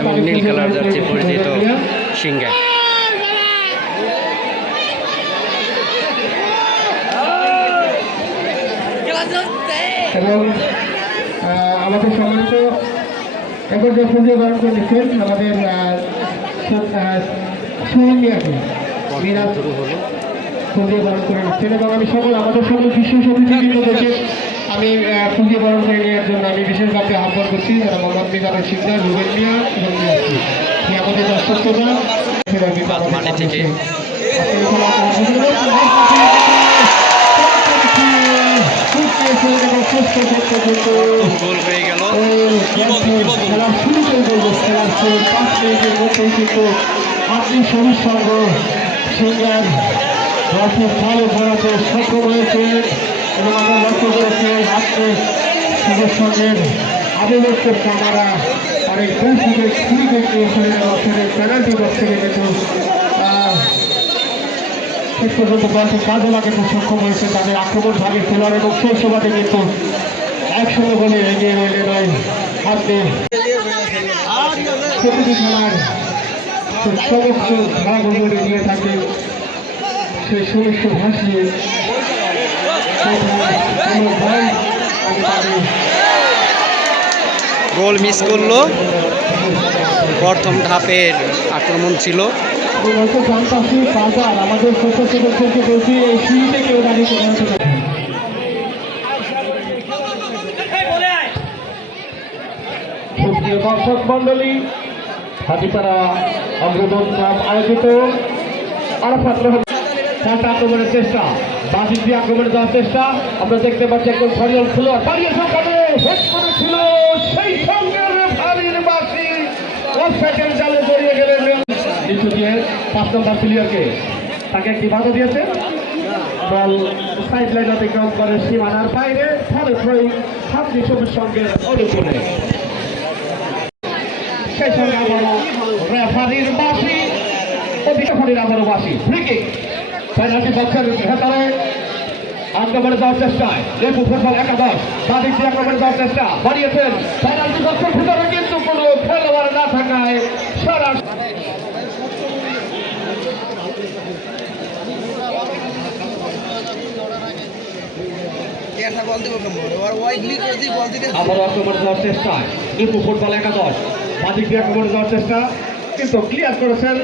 এবং নীল colour jersey পরিচিত এবং আমাদের সম্মানিত এখন যে সূর্য বরণ করে নিচ্ছেন আমাদের হলো। সূর্য করে নিচ্ছেন এবং আমি সকল আমাদের সকল বিশ্ব সমিতিকে আমি সূর্য বরণ করে নেওয়ার জন্য আমি বিশেষভাবে আহ্বান করছি যারা মোহাম্মদ মিজানের শিকদার রুবেন মিয়া এবং আমাদের দর্শকরা মাঠে থেকে। গোল। হয়ে গেল। খেলা শুরু করে বলব খেলার সেই পাঁচ মিনিটের মধ্যেই কিন্তু আপনি সবুজ সঙ্গ সিঙ্গার রথের ফলে ঘোরাতে সক্ষম হয়েছে এবং আমরা লক্ষ্য করেছি সবুজ সঙ্গের আবেদকের কামারা অনেক দূর থেকে খুবই দেখতে অক্ষরে পেনাল্টি বক্স থেকে কিন্তু শেষ পর্যন্ত বলকে কাজে লাগাতে সক্ষম হয়েছে তাদের আক্রমণ ভাগে খেলোয়াড় এবং সেই সুবাদে কিন্তু একসঙ্গে বলে এগিয়ে রইলেন ওই হাতে প্রতিটি খেলার সমস্ত খেলাগুলো এগিয়ে থাকে সেই সমস্ত ভাসিয়ে গোল মিস করল। প্রথম ধাপের আক্রমণ ছিল। দর্শক মন্ডলী হাতিপাড়া অগ্রদন ক্লাব আয়োজিত আরাফাত রহমান আক্রমণের চেষ্টা বাজিক দিয়ে আক্রমণে যাওয়ার চেষ্টা। আমরা দেখতে পাচ্ছি একজন সরিয়ল খেলোয়াড়। পালিয়ে সরকারে হেড করেছিল সেই সঙ্গে রেফারির বাসি অফসাইডের জালে জড়িয়ে গেলেন নিচু দিয়ে পাঁচ নম্বর প্লেয়ারকে তাকে একটি বাধা দিয়েছে। বল সাইড লাইন অতিক্রম করে সীমানার বাইরে। ফলে থ্রোয়িং হাতনি সবুজ সঙ্গে অনুকূলে সেই সঙ্গে আবারও রেফারির বাসি অধিকারীর আবারও বাসি ফ্রিকিং পেনাল্টি বক্সের ভেতরে আক্রমণে যাওয়ার চেষ্টায়। লেবু ফুটবল একাদশ বাদিক দিয়ে আক্রমণে যাওয়ার চেষ্টা। বাড়িয়েছেন পেনাল্টি বক্সের ভিতরে কিন্তু কোনো খেলোয়াড় না থাকায় সারা আবার আক্রমণে চেষ্টায়। ফুটবল একাদশ বাদিক দিয়ে আক্রমণে চেষ্টা কিন্তু ক্লিয়ার করেছেন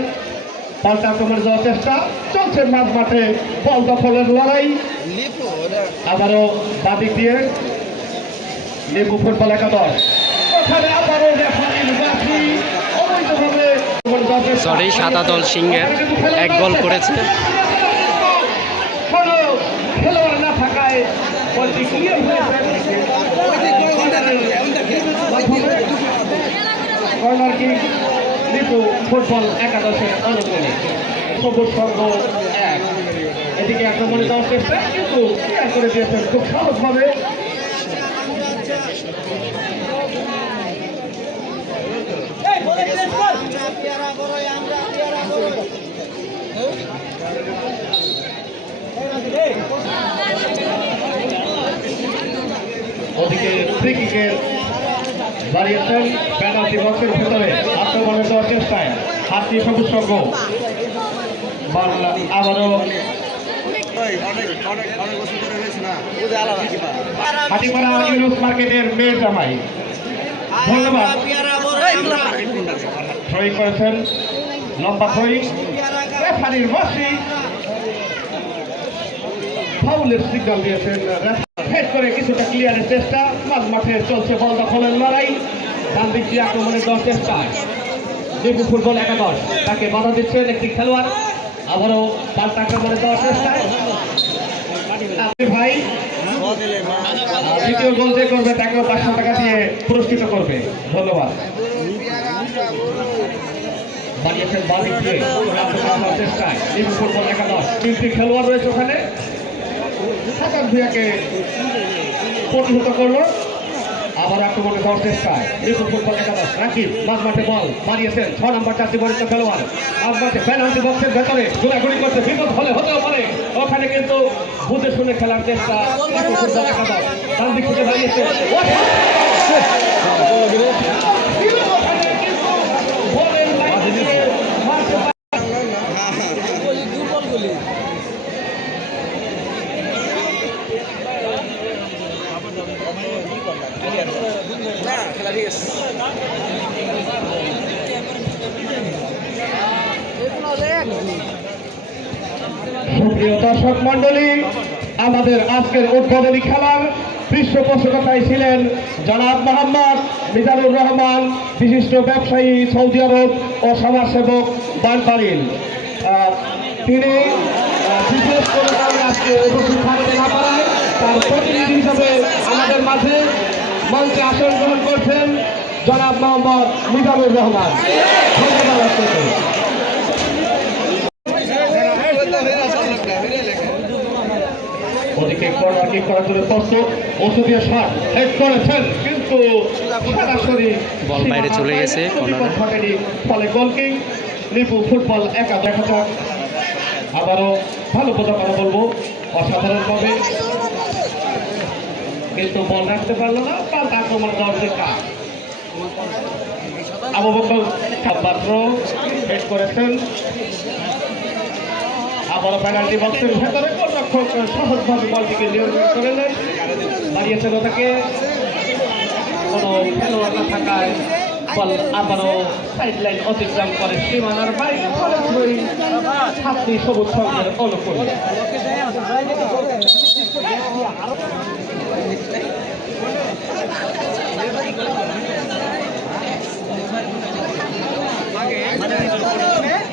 পাল্টা আক্রমণে যাওয়ার চেষ্টা চলছে মাঝ মাঠে। বল দখলের লড়াই। আবারও বাদিক দিয়ে লিপু ফুটবল একাদশ। ওখানে আবারও রেফারির অবৈধভাবে। সরি সাদা দল সিংহের এক গোল করেছে। খেলোয়াড় না থাকায় বলটি ক্লিয়ার হয়েছে কর্নার কিক লিপু ফুটবল একাদশের অনুকূলে সবুজ সর্ব এক। এদিকে আক্রমণে যাওয়ার চেষ্টা কিন্তু ক্লিয়ার করে দিয়েছেন খুব সহজভাবে। ওদিকে ফ্রি কিকের বাড়িয়েছেন পেনাল্টি বক্সের ভেতরে। আক্রমণে দেওয়ার চেষ্টায় হাত দিয়ে সবুজ সঙ্গ। বাংলা আবারও মার্কেটের জামাই। করে কিছুটা ক্লিয়ারের চেষ্টা। মাঝ মাঠে চলছে বল দখলের লড়াই। ডান দিক দিয়ে আক্রমণের দেওয়ার চেষ্টায়। দেবু ফুটবল একাদশ। তাকে বাধা দিচ্ছেন একটি খেলোয়াড়। আবারও পাল্টা আক্রমণে দেওয়ার চেষ্টায়। ভাই দ্বিতীয় গোল যে করবে তাকেও পাঁচশো টাকা দিয়ে পুরস্কৃত করবে। ধন্যবাদ। বানিয়েছেন বাদিক দিয়ে। ফুটবল একাদশ। তিনটি খেলোয়াড় রয়েছে ওখানে। হাসান ভুয়াকে প্রতিহত করল। আবার আক্রমণে যাওয়ার চেষ্টায় রিপন ফুটবল একাদশ রাকিব মাঝ মাঠে বল মারিয়েছেন ছ নম্বর চারটি বরিষ্ঠ খেলোয়াড় মাঝ মাঠে পেনাল্টি বক্সের ভেতরে গোলাগুলি করছে বিপদ হলে হতেও পারে ওখানে কিন্তু বুঝে শুনে খেলার চেষ্টা রিপোর্ট ফুটবল একাদশ ডান দিক থেকে দাঁড়িয়েছে ওখানে কিন্তু বলের লাইন থেকে মারতে খেলা ঠিক আছে সুপ্রিয় দর্শক মন্ডলী আমাদের আজকের উদ্বোধনী খেলার পৃষ্ঠপোষকতায় ছিলেন জনাব মোহাম্মদ মিজানুর রহমান বিশিষ্ট ব্যবসায়ী সৌদি আরব ও সমাজসেবক বানপালিল আহ, তিনি বিশেষ করে আজকে উপস্থিত থাকতে না পারায় তার প্রতিনিধি হিসাবে আমাদের মাঝে মঞ্চে আসন গ্রহণ করছেন জনাব মোহাম্মদ মিজানুর রহমান। ধন্যবাদ ওদিকে কর্নার কিক করার জন্য প্রস্তুত ওষুধীয় শট হেড করেছেন কিন্তু সরাসরি বল বাইরে চলে গেছে। ঘটেনি ফলে গোল কিক লিপু ফুটবল একা দেখা যাক আবারও ভালো কথা কথা বলব অসাধারণভাবে। কিন্তু বল রাখতে পারল না পাল্টা আক্রমণ দেওয়ার চেষ্টা আবু বকর পাত্র হেড করেছেন। আবারও পেনাল্টি বক্সের ভেতরে সহজভাবে বলটিকে নিয়ন্ত্রণ করে নেন দাঁড়িয়েছিল তাকে। কোনো খেলোয়াড় না থাকায় বল আবারও সাইড লাইন অতিক্রম করে সীমানার বাইরে। ছাত্রী সবুজ সঙ্গের অনুকূল।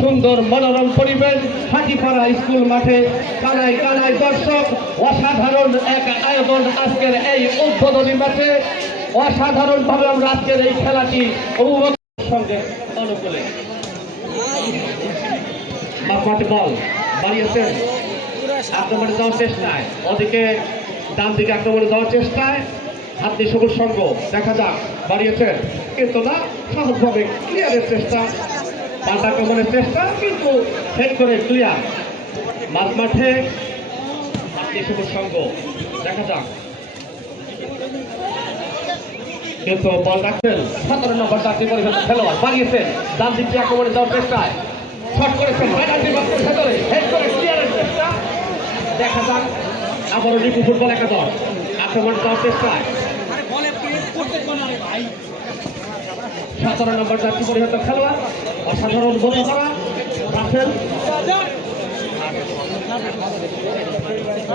সুন্দর মনোরম পরিবেশ হাটিপাড়া স্কুল মাঠে। কানায় কানায় দর্শক, অসাধারণ এক আয়োজন আজকের এই উদ্বোধনী ম্যাচে অসাধারণভাবে আমরা আজকের এই খেলাটি উপভোগ সঙ্গে অনুকূলে। মাঝমাঠে বল বাড়িয়েছেন আক্রমণে যাওয়ার চেষ্টায়। ওদিকে ডান দিকে আক্রমণে যাওয়ার চেষ্টায়। দিয়ে সবুজ সঙ্গ। দেখা যাক বাড়িয়েছেন কিন্তু না, সহজভাবে ক্লিয়ারের চেষ্টা। পাল্টা আক্রমণের চেষ্টা, কিন্তু হেড করে ক্লিয়ার। মাঝ মাঠে সবুজ সঙ্গ দেখা যাক। কিন্তু সতেরো খেলোয়াড় যাওয়ার করে ক্লিয়ারের চেষ্টা। দেখা যাক। আবারও একাদশ আক্রমণ যাওয়ার চেষ্টায়। সতেরো নম্বর চারটি পরিহত খেলোয়াড় অসাধারণ বোধ করা রাসেল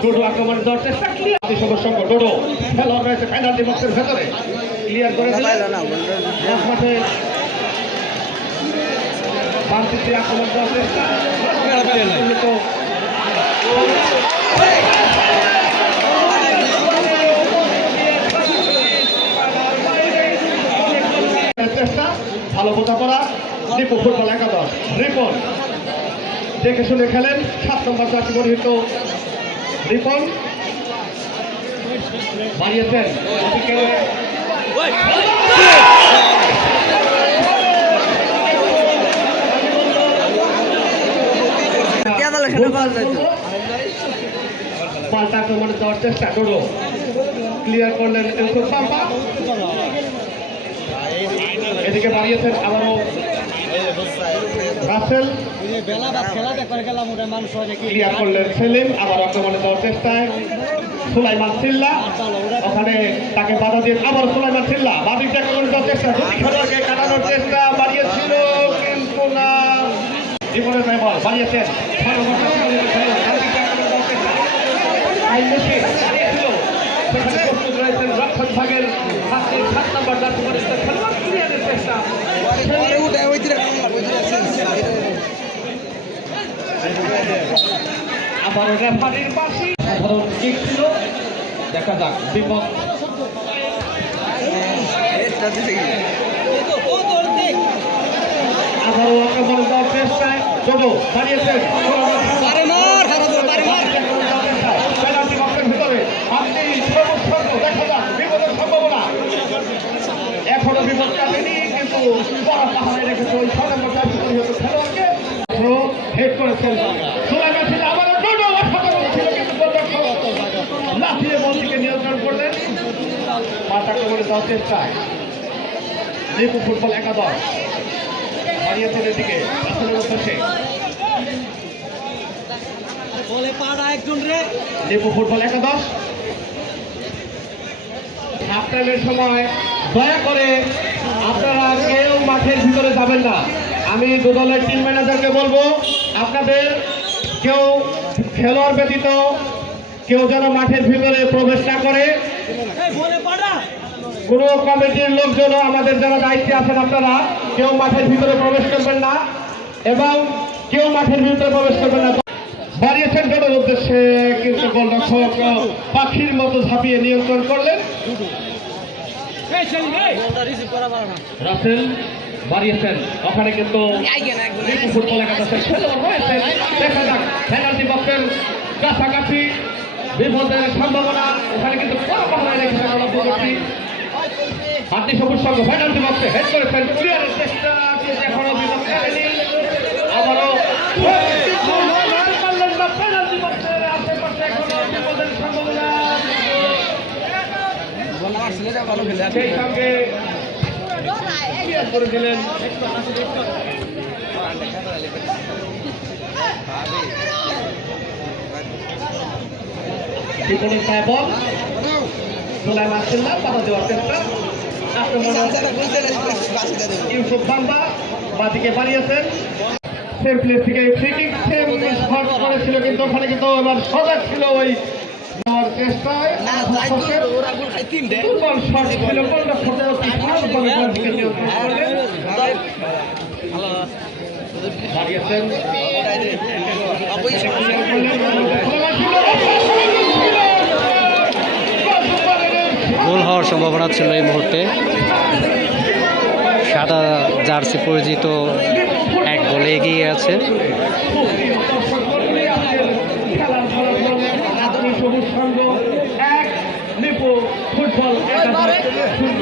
ডোডো আক্রমণ দেওয়ার চেষ্টা ক্লিয়ার সঙ্গ ডোডো খেলোয়াড় রয়েছে পেনাল্টি বক্সের ভেতরে। ক্লিয়ার করে মাঠে বাম আক্রমণ দেওয়ার চেষ্টা ভালো বোঝাপড়া রিপো ফুটবল একাদশ। রিপন দেখে শুনে খেলেন। সাত নম্বর চারটি পরিহিত রিপন। বাড়িয়েছেন। পাল্টা আক্রমণে দেওয়ার চেষ্টা করল। ক্লিয়ার করলেন এদিকে বাড়িয়েছেন আবারও রাসেল। ক্লিয়ার করলেন সেলিম আবার আক্রমণে দেওয়ার চেষ্টায়। সুলাইমান সিল্লা ওখানে তাকে বাধা দিয়ে আবার সুলাইমান সিল্লা বাদিকে আক্রমণে দেওয়ার চেষ্টা। দুটি খেলোয়াড়কে কাটানোর চেষ্টা বাড়িয়েছিল কিন্তু না। জীবনের ভাই বল বাড়িয়েছেন। রক্ষণ হাতের সাত নম্বর খেলোয়াড়। চেষ্টা পরে উঠে ওই দিকে ওই দিকে আবার রেফারির পাশে। সাধারণ কিক ছিল। দেখা যাক বিপদ। এটা দিতে গিয়ে আবারও দেওয়ার চেষ্টায় বিপদের সম্ভাবনা। এখনও বিপদ কাটেনি কিন্তু বড় পাহাড়ে রেখেছে ওই ছ করেছেন। সোলাইমান ছিল আবারও ডোডো অসাধারণ ছিল কিন্তু লাফিয়ে বলটিকে নিয়ন্ত্রণ করলেন। মাথাকে করে দেওয়ার চেষ্টায় লিপু ফুটবল একাদশ। দাঁড়িয়েছেন এদিকে আসলে শেষ লিপু ফুটবল একাদশ। হাফ টাইমের সময় দয়া করে আপনারা কেউ মাঠের ভিতরে যাবেন না। আমি দু দলের টিম ম্যানেজারকে বলব আপনাদের কেউ খেলোয়াড় ব্যতীত কেউ যেন মাঠের ভিতরে প্রবেশ না করে। কোনো কমিটির লোকজন আমাদের যারা দায়িত্বে আছেন আপনারা কেউ মাঠের ভিতরে প্রবেশ করবেন না এবং কেউ মাঠের ভিতরে প্রবেশ করবেন না। বাড়িয়েছেন গোলের উদ্দেশ্যে কিন্তু গোলরক্ষক পাখির মতো ঝাঁপিয়ে নিয়ন্ত্রণ করলেন। রাসেল বাড়িয়েছেন। ওখানে কিন্তু ফুটবল একাদশের খেলোয়াড় রয়েছেন দেখা যাক, পেনাল্টি বক্সের কাছাকাছি বিপদের সম্ভাবনা। ওখানে কিন্তু বড় পাহাড়ে রেখেছেন অলম্পী হাতি সবুজ সঙ্গ পেনাল্টি বক্সে হেড করেছেন সেই সঙ্গে করে দিলেন সোলাই দেওয়ার চেষ্টা। ইউসুফ বাদিকে সেম প্লেস থেকে ফ্রি কিক সেম শট করেছিল কিন্তু ওখানে কিন্তু এবার সজাগ ছিল ওই চেষ্টায় ফুটবল শট ছিল পনেরো সতেরো ভালোভাবে গোলটিকে নিয়ন্ত্রণ করলেন বাড়িয়েছেন গোল হওয়ার সম্ভাবনা ছিল এই মুহূর্তে। সাদা জার্সি পরিচিত এক গোলে এগিয়ে আছে খেলার ফলাফল আদমি সবুজ সংঘ এক লিপু ফুটবল একাদশ শূন্য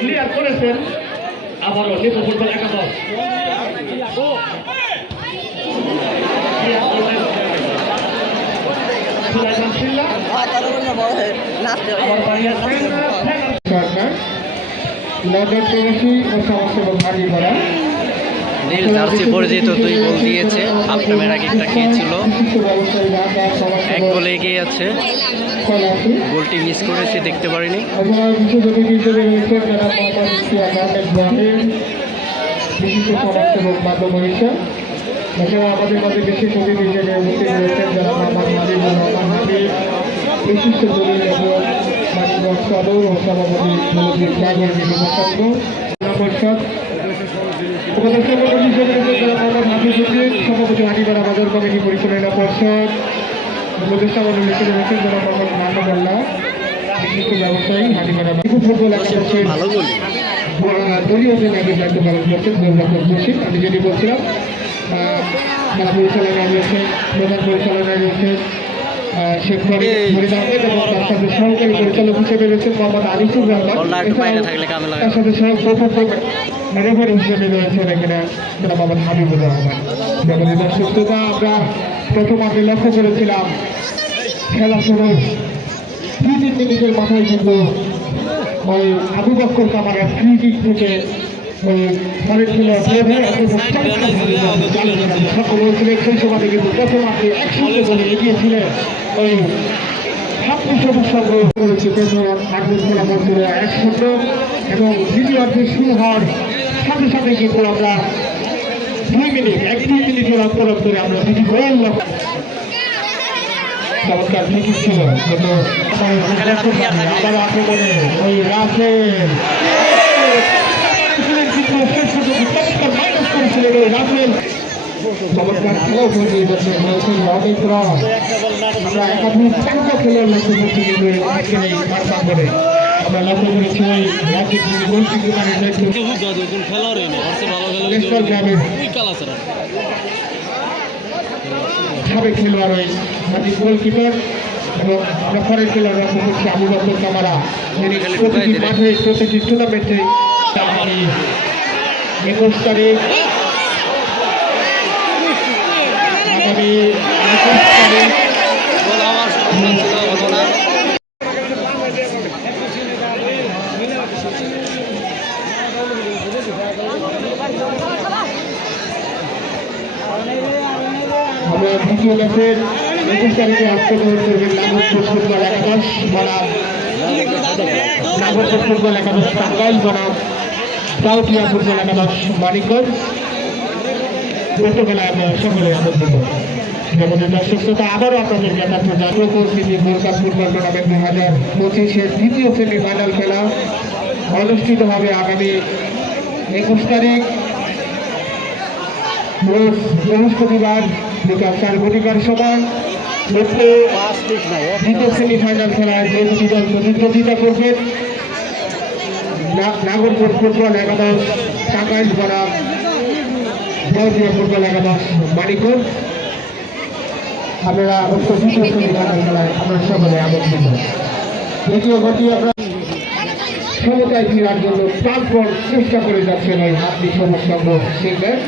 ক্লিয়ার করেছেন। আবারও লিপু ফুটবল একাদশ। নগর প্রবাসী ও সমাজসেবক হাজি করা নীল জার্সি পরিচিত দুই গোল দিয়েছে, হাফ আগে একটা খেয়েছিল। এক গোলে এগিয়ে আছে। গোলটি মিস করেছে, দেখতে পারিনি। এছাড়া আমাদের মাঝে বিশেষ সভাপতি উপদেষ্টা কমিটি মোহাম্মদ সভাপতি হাটিপাড়া বাজার কমিটি পরিচালনা পর্ষদ উপদেষ্টা মন্ডল রয়েছেন যারা মোহাম্মদ মাহমুদুল্লাহ বিশিষ্ট ব্যবসায়ী হাটিপাড়া ফুটবল একাদশের ভালো গোল দলীয় যে নাগরিক দায়িত্ব পালন করছেন গোলরক্ষক জসিম আমি যেটি বলছিলাম খেলা রয়েছেন প্রধান পরিচালনায় রয়েছেন শেখ ফরিদ ফরিদ আহমেদ এবং তার সাথে সহকারী পরিচালক হিসেবে রয়েছেন মোহাম্মদ আরিফুর রহমান। তার সাথে সহ প্রথম রেফারি হিসেবে রয়েছেন এখানে জনাব মোহাম্মদ হাবিবুর রহমান। সুস্থতা আমরা প্রথম আগে লক্ষ্য করেছিলাম খেলা শুরু। দুই তিন মিনিটের মাথায় কিন্তু ওই আবু বক্কর কামারা ফ্রি থেকে এগিয়েছিলেন। ওই এক এবং দ্বিতীয় শুরু হওয়ার সাথে সাথে কিন্তু আমরা দুই মিনিট, এক দুই মিনিটের অন্তর অন্তরে আমরা গোল চমৎকার ছিল আবার আক্রমণে ওই চমৎকার আমরা একাধিক খেলোয়াড় লক্ষ্য করছি কিন্তু এই আমরা লক্ষ্য করেছি ওই সাবেক খেলোয়াড় ওই মাটির গোলকিপার এবং রেফারের খেলোয়াড় লক্ষ্য করছি আবু বকর কামারা। যিনি প্রতিটি মাঠে প্রতিটি টুর্নামেন্টে একুশ তারিখ আগামী একুশ তারিখ বলা আমার ছিল হতো না আমরা ম্যাচের একুশ তারিখে অংশগ্রহণ করবেন নাগরপুর ফুটবল একাদশ বনাম নাগরপুর ফুটবল একাদশ টাঙ্গাইল বনাম সাউথিয়া ফুটবল একাদশ মানিকগঞ্জ। ছোটবেলায় সকলে আনন্দিত আবারও আপনাদের ফুটবল হাজার দ্বিতীয় সেমি ফাইনাল খেলা অনুষ্ঠিত হবে আগামী একুশ তারিখ। বৃহস্পতিবার বিকাল চার ঘটিকার সময় দ্বিতীয় সেমিফাইনাল খেলায় যে দুটি দল প্রতিদ্বন্দ্বিতা করবেন নাগরপুর ফুটবল একাদশ টাঙ্গাইল বনাম ভারতীয় ফুটবল একাদশ, মানিকগঞ্জ। আপনারা সেমিফাইনাল খেলায় আমরা সকলে আমন্ত্রিত। দ্বিতীয় গতি আমরা সমতায় ফেরার জন্য প্রাণপণ চেষ্টা করে যাচ্ছেন ওই হাতনি সমাজ সংঘ সিংহের।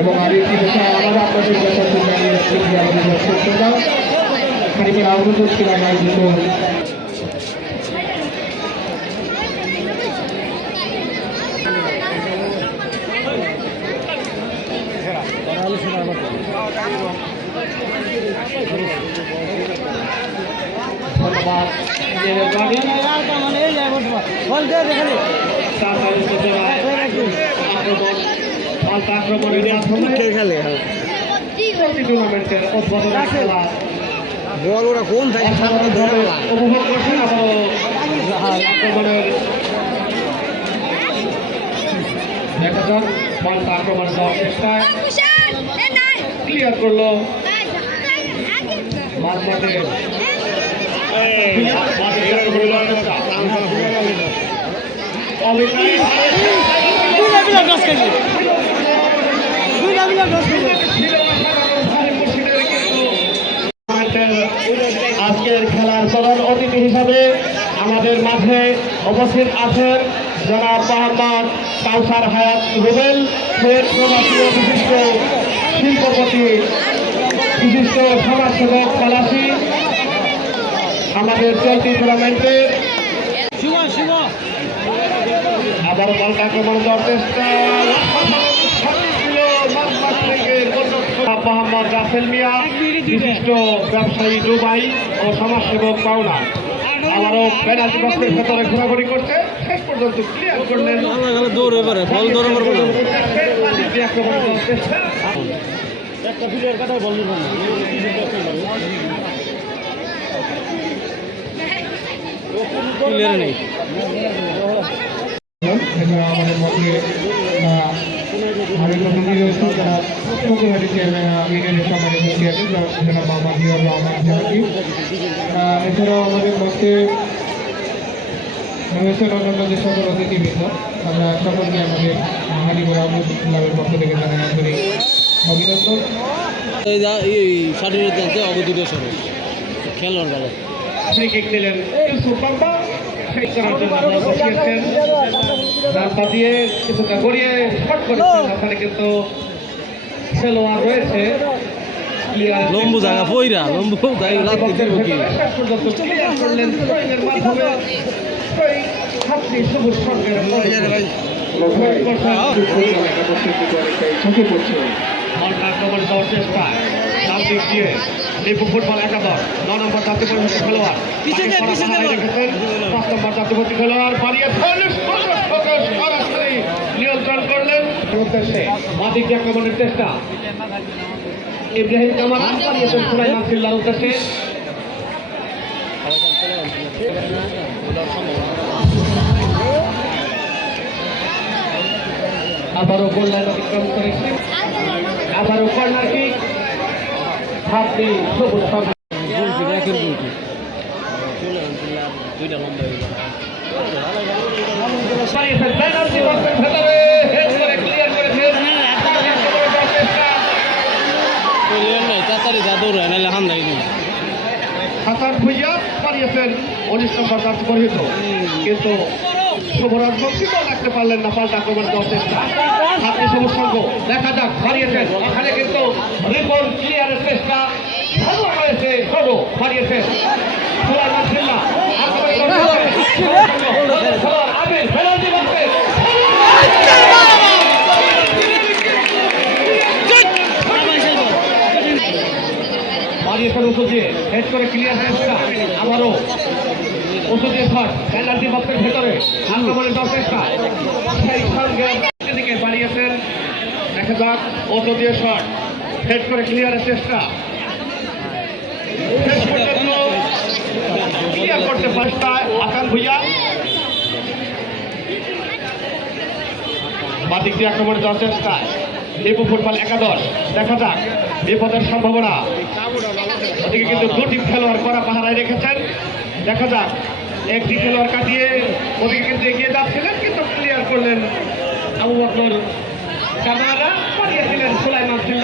এবং আমি একটি বিষয় আবার আপনাদের যথার্থ জানিয়ে রাখছি যে আমাদের খানিকের আহ্বান ছিলাম আয়োজিত ধন্যবাদ। বল ওরা কোন থাকে উপভোগ করছেন আক্রমণের দেখা যাক আক্রমণ দেওয়ার চেষ্টায় ক্লিয়ার করল অবিনাশ আজকের খেলার প্রধান অতিথি হিসাবে আমাদের মাঝে উপস্থিত আছেন জনাব মোহাম্মদ কাউসার হায়াত রুবেল ও বিশিষ্ট শিল্পপতি, বিশিষ্ট সমাজসেবক, পলাশি। আমাদের চলতি টুর্নামেন্টে আবার বলটা আক্রমণ দেওয়ার চেষ্টা। মোহাম্মদ মিয়া, বিশিষ্ট ব্যবসায়ী ডুবাই ও সমাজসেবক পাওনা। আবারও পেনাল্টি বক্সের ঘোরাঘুরি করছে। শেষ পর্যন্ত ক্লিয়ার করলেন দৌড় এবারে বল দেওয়ার চেষ্টা ক্লিয়ার নেই। এবং আমাদের মধ্যে অতিথি রয়েছেন যারা চৌকিহাটি চেয়ারম্যান ইউনিয়নের সম্মানিত চেয়ারম্যান যারা মামা জিয়া রহমান জাহাঙ্গীর এছাড়াও আমাদের মধ্যে রয়েছেন অন্যান্য যে সকল অতিথিবৃন্দ আমরা সকলকে আমাদের আহমদ পক্ষ থেকে জানাই আন্তরিক অভিনন্দন। খেলোয়াড় রাস্তা দিয়ে কিছুটা গড়িয়ে শট করেছেন ওখানে কিন্তু খেলোয়াড় রয়েছে লম্বু জায়গা পইরা লম্বু জায়গা রাত্রি দিব কি ডান দিক দিয়ে লিপু ফুটবল একাদশ। ন নম্বর জাতীয়পতি খেলোয়াড়। পাঁচ নম্বর জাতীয়পতি খেলোয়াড় সরাসরি নিয়ন্ত্রণ করলেন উদ্দেশ্যে আক্রমণের চেষ্টা। ইব্রাহিম কামাল বাড়িয়েছেন সুলাইমান সিল্লার উদ্দেশ্যে। আবারও গোল লাইন অতিক্রম করেছে। আবারও কর্নার কিক দিয়ে সবুজ হয়ে ক্লিয়ার তাড়াতাড়ি যা দৌড়ায় নাহলে হান বক্সি রাখতে পারলেন না, পাল্টা হাতে সবুজ দেখা যাক, হারিয়েছেন। এখানে কিন্তু রিপন ক্লিয়ারের চেষ্টা ভালো হয়েছে মারিয়েছেন ওষুধ হেড করে ক্লিয়ার চেষ্টা আবারও ওষুধ দিয়ে শট পেনাল্টি বক্সের ভেতরে আক্রমণের দেওয়ার চেষ্টা। সেই সঙ্গে দিকে বাড়িয়েছেন। দেখা যাক ওষুধ দিয়ে শট। হেড করে ক্লিয়ারের চেষ্টা। শেষ পর্যন্ত ক্লিয়ার করতে পারছে আকান ভুইয়া। বাদিক দিয়ে আক্রমণে যাওয়ার চেষ্টা লিপু ফুটবল একাদশ। দেখা যাক, বিপদের সম্ভাবনা। ওদিকে কিন্তু দুটি খেলোয়াড় করা পাহারায় রেখেছেন। দেখা যাক, একটি খেলোয়াড় কাটিয়ে ওদিকে কিন্তু এগিয়ে যাচ্ছিলেন, কিন্তু ক্লিয়ার করলেন আবু বকর পাঠিয়েছিলেন সুলাইমান সিল্লার উদ্দেশ্যে কিন্তু রিপোর্ট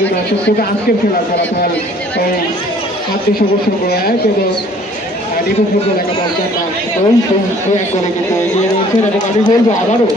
পরিহিত ওদিকে পাঠিয়েছেন আজকের খেলার ফলাফল আত্মীয় সঙ্গ এক এবং লিপু ফুটবল একাদশ এক করে কিন্তু এগিয়ে রয়েছেন আবারও